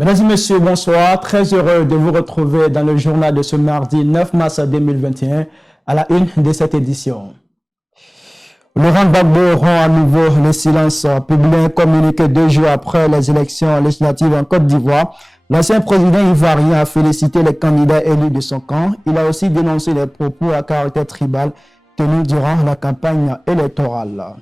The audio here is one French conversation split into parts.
Mesdames et messieurs, bonsoir. Très heureux de vous retrouver dans le journal de ce mardi 9 mars 2021 à la une de cette édition. Laurent Gbagbo rend à nouveau le silence, publié un communiqué 2 jours après les élections législatives en Côte d'Ivoire. L'ancien président ivoirien a félicité les candidats élus de son camp. Il a aussi dénoncé les propos à caractère tribal tenus durant la campagne électorale.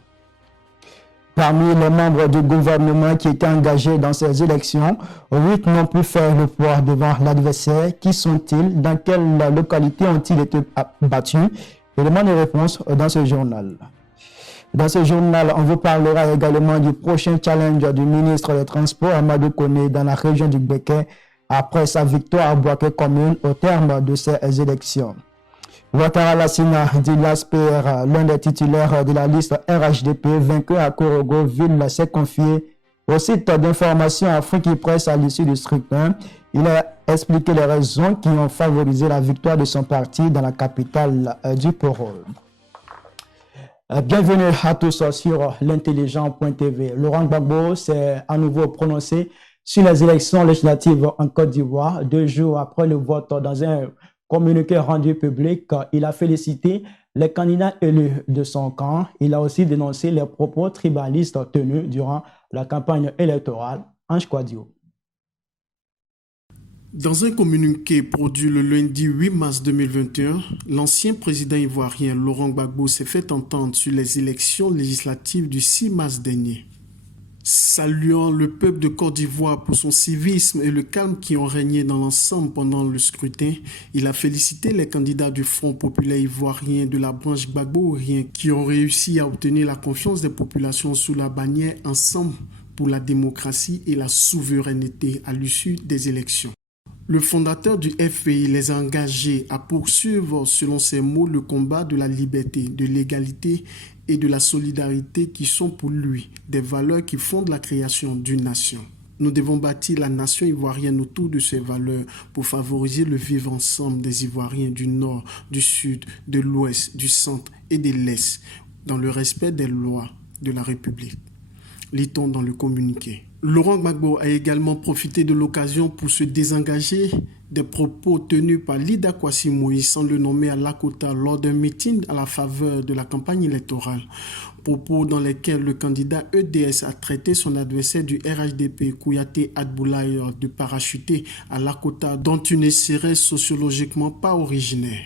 Parmi les membres du gouvernement qui étaient engagés dans ces élections, 8 n'ont pu faire le poids devant l'adversaire. Qui sont-ils? Dans quelle localité ont-ils été battus? Élément de réponse dans ce journal. Dans ce journal, on vous parlera également du prochain challenge du ministre des Transports, Amadou Koné, dans la région du Béquet, après sa victoire à Boaké commune au terme de ces élections. Ouattara Lassina dit l'ASPR, l'un des titulaires de la liste RHDP, vaincu à Korogo-Ville, s'est confié au site d'information Afrique Presse à l'issue du scrutin. Il a expliqué les raisons qui ont favorisé la victoire de son parti dans la capitale du Poro. Bienvenue à tous sur l'intelligent.tv. Laurent Gbagbo s'est à nouveau prononcé sur les élections législatives en Côte d'Ivoire 2 jours après le vote. Dans un communiqué rendu public, il a félicité les candidats élus de son camp. Il a aussi dénoncé les propos tribalistes tenus durant la campagne électorale. Ange Kouadio. Dans un communiqué produit le lundi 8 mars 2021, l'ancien président ivoirien Laurent Gbagbo s'est fait entendre sur les élections législatives du 6 mars dernier. Saluant le peuple de Côte d'Ivoire pour son civisme et le calme qui ont régné dans l'ensemble pendant le scrutin, il a félicité les candidats du Front populaire ivoirien de la branche gbagboïen qui ont réussi à obtenir la confiance des populations sous la bannière Ensemble pour la démocratie et la souveraineté à l'issue des élections. Le fondateur du FPI les a engagés à poursuivre, selon ses mots, le combat de la liberté, de l'égalité et de la solidarité qui sont pour lui des valeurs qui fondent la création d'une nation. Nous devons bâtir la nation ivoirienne autour de ces valeurs pour favoriser le vivre ensemble des Ivoiriens du Nord, du Sud, de l'Ouest, du Centre et de l'Est, dans le respect des lois de la République. Lit-on dans le communiqué. Laurent Gbagbo a également profité de l'occasion pour se désengager des propos tenus par Lida Kwasi Moïse, sans le nommer, à Lakota lors d'un meeting à la faveur de la campagne électorale. Propos dans lesquels le candidat EDS a traité son adversaire du RHDP, Kouyaté Adboulaye, de parachuté à Lakota, dont il ne serait sociologiquement pas originaire.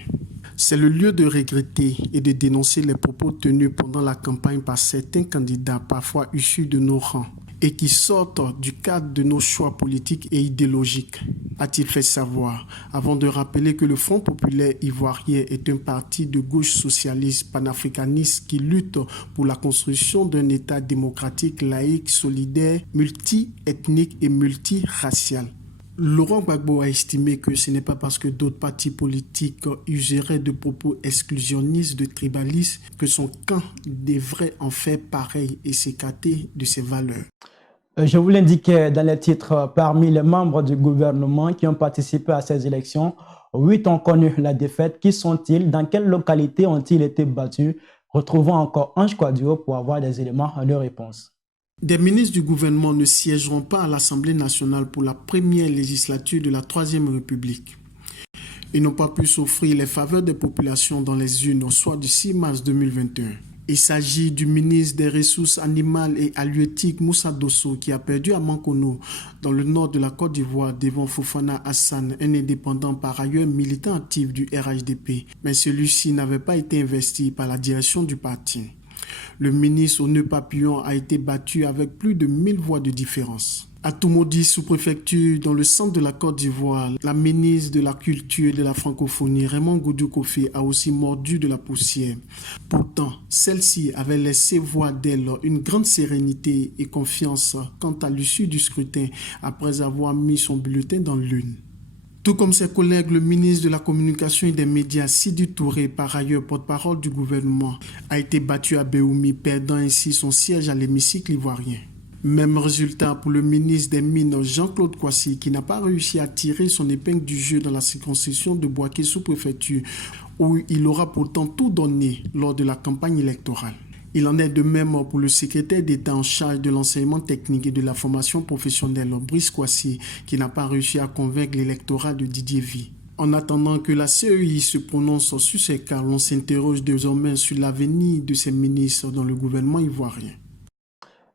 C'est le lieu de regretter et de dénoncer les propos tenus pendant la campagne par certains candidats, parfois issus de nos rangs, et qui sortent du cadre de nos choix politiques et idéologiques, a-t-il fait savoir, avant de rappeler que le Front populaire ivoirien est un parti de gauche socialiste panafricaniste qui lutte pour la construction d'un État démocratique, laïque, solidaire, multi-ethnique et multiracial. Laurent Gbagbo a estimé que ce n'est pas parce que d'autres partis politiques useraient de propos exclusionnistes, de tribalistes, que son camp devrait en faire pareil et s'écarter de ses valeurs. Je vous l'indiquais dans les titres, parmi les membres du gouvernement qui ont participé à ces élections, 8 ont connu la défaite. Qui sont-ils? Dans quelle localité ont-ils été battus? Retrouvons encore Ange Kouadio pour avoir des éléments de réponse. Des ministres du gouvernement ne siégeront pas à l'Assemblée nationale pour la première législature de la Troisième République. Ils n'ont pas pu s'offrir les faveurs des populations dans les urnes au soir du 6 mars 2021. Il s'agit du ministre des Ressources animales et halieutiques Moussa Dosso qui a perdu à Mankono, dans le nord de la Côte d'Ivoire, devant Fofana Hassan, un indépendant par ailleurs militant actif du RHDP. Mais celui-ci n'avait pas été investi par la direction du parti. Le ministre au nœud papillon a été battu avec plus de 1000 voix de différence. À Toumoudi, sous-préfecture, dans le centre de la Côte d'Ivoire, la ministre de la Culture et de la Francophonie, Raymond Goudou Kofi, a aussi mordu de la poussière. Pourtant, celle-ci avait laissé voir d'elle une grande sérénité et confiance quant à l'issue du scrutin après avoir mis son bulletin dans l'urne. Tout comme ses collègues, le ministre de la Communication et des Médias, Sidi Touré, par ailleurs porte-parole du gouvernement, a été battu à Béoumi, perdant ainsi son siège à l'hémicycle ivoirien. Même résultat pour le ministre des Mines, Jean-Claude Kwasi, qui n'a pas réussi à tirer son épingle du jeu dans la circonscription de Boaké sous-préfecture, où il aura pourtant tout donné lors de la campagne électorale. Il en est de même pour le secrétaire d'État en charge de l'enseignement technique et de la formation professionnelle, Brice Kwasi, qui n'a pas réussi à convaincre l'électorat de Didier Vie. En attendant que la CEI se prononce sur ces cas, on s'interroge désormais sur l'avenir de ces ministres dans le gouvernement ivoirien.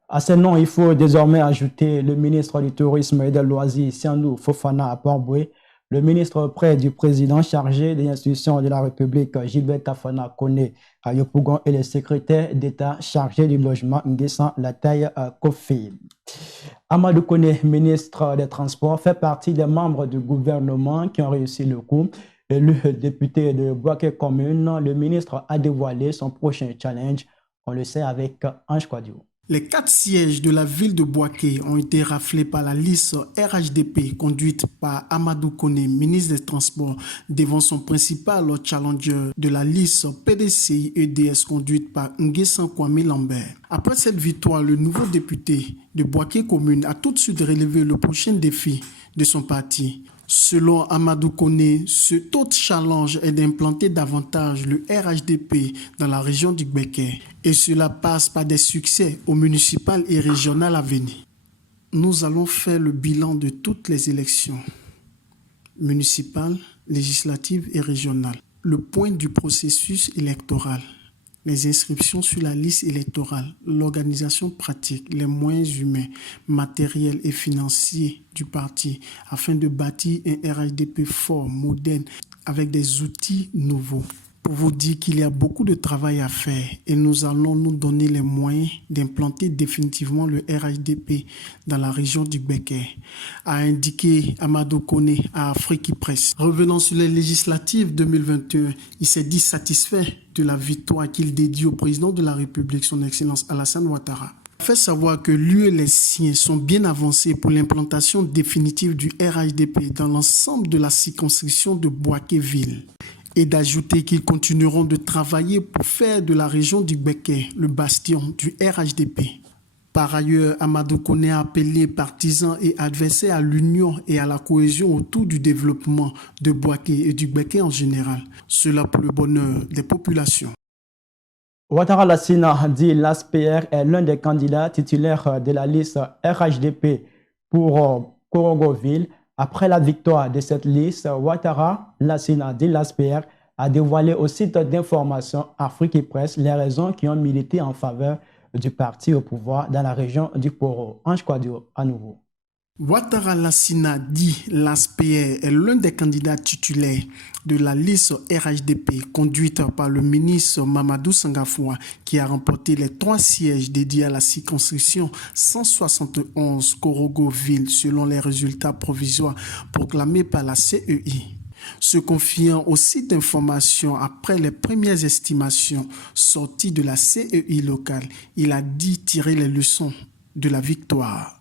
À ces noms, il faut désormais ajouter le ministre du Tourisme et des Loisirs, Siandou Fofana Pamboué, le ministre auprès du président chargé des institutions de la République, Gilbert Tafana Kone Yopougon, et le secrétaire d'État chargé du logement, Nguessan Lataille Kofi. Amadou Kone, ministre des Transports, fait partie des membres du gouvernement qui ont réussi le coup. Élu député de Boaké Commune, le ministre a dévoilé son prochain challenge, on le sait avec Ange Kouadio. Les 4 sièges de la ville de Boaké ont été raflés par la liste RHDP conduite par Amadou Kone, ministre des Transports, devant son principal challenger de la liste PDCI-EDS conduite par Nguessan Kwame Lambert. Après cette victoire, le nouveau député de Boaké Commune a tout de suite relevé le prochain défi de son parti. Selon Amadou Kone, ce autre challenge est d'implanter davantage le RHDP dans la région du Gbeke. Et cela passe par des succès au municipal et régional à venir. Nous allons faire le bilan de toutes les élections municipales, législatives et régionales. Le point du processus électoral, les inscriptions sur la liste électorale, l'organisation pratique, les moyens humains, matériels et financiers du parti afin de bâtir un RHDP fort, moderne, avec des outils nouveaux. Pour vous dire qu'il y a beaucoup de travail à faire et nous allons nous donner les moyens d'implanter définitivement le RHDP dans la région du Gbeke, a indiqué Amadou Kone à Afrique Presse. Revenant sur les législatives 2021, il s'est dit satisfait de la victoire qu'il dédie au président de la République, son Excellence Alassane Ouattara. Il fait savoir que lui et les siens sont bien avancés pour l'implantation définitive du RHDP dans l'ensemble de la circonscription de Boaké-Ville. Et d'ajouter qu'ils continueront de travailler pour faire de la région du Gbeke le bastion du RHDP. Par ailleurs, Amadou Kone a appelé partisans et adversaires à l'union et à la cohésion autour du développement de Boaké et du Gbeke en général. Cela pour le bonheur des populations. Ouattara Lassina dit l'ASPR est l'un des candidats titulaires de la liste RHDP pour Korogoville. Après la victoire de cette liste, Ouattara Lassina dit l'ASPR a dévoilé au site d'information Afrique Presse les raisons qui ont milité en faveur du parti au pouvoir dans la région du Poro. Ange Kouadio à nouveau. Ouattara Lassina dit l'ASPR est l'un des candidats titulaires de la liste RHDP conduite par le ministre Mamadou Sangafoua qui a remporté les 3 sièges dédiés à la circonscription 171 Korogoville selon les résultats provisoires proclamés par la CEI. Se confiant au site d'information après les premières estimations sorties de la CEI locale, il a dit tirer les leçons de la victoire.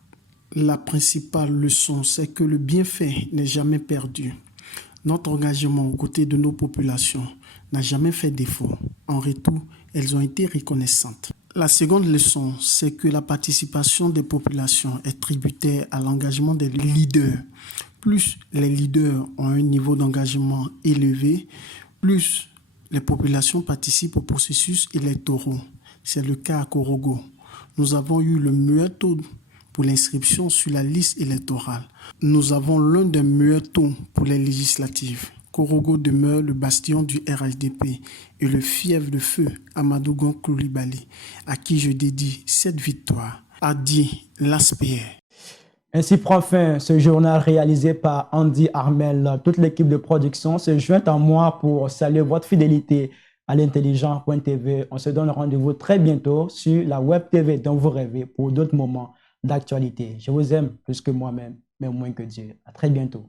La principale leçon, c'est que le bienfait n'est jamais perdu. Notre engagement aux côtés de nos populations n'a jamais fait défaut. En retour, elles ont été reconnaissantes. La seconde leçon, c'est que la participation des populations est tributaire à l'engagement des leaders. Plus les leaders ont un niveau d'engagement élevé, plus les populations participent au processus électoral. C'est le cas à Korogo. Nous avons eu le meilleur taux pour l'inscription sur la liste électorale. Nous avons l'un des meilleurs taux pour les législatives. Korogo demeure le bastion du RHDP et le fief de feu Amadou Gon Coulibaly, à qui je dédie cette victoire, a dit l'ASPR. Ainsi prend fin ce journal réalisé par Andy Armel. Toute l'équipe de production se joint à moi pour saluer votre fidélité à l'intelligent.tv. On se donne rendez-vous très bientôt sur la web TV dont vous rêvez pour d'autres moments d'actualité. Je vous aime plus que moi-même, mais moins que Dieu. À très bientôt.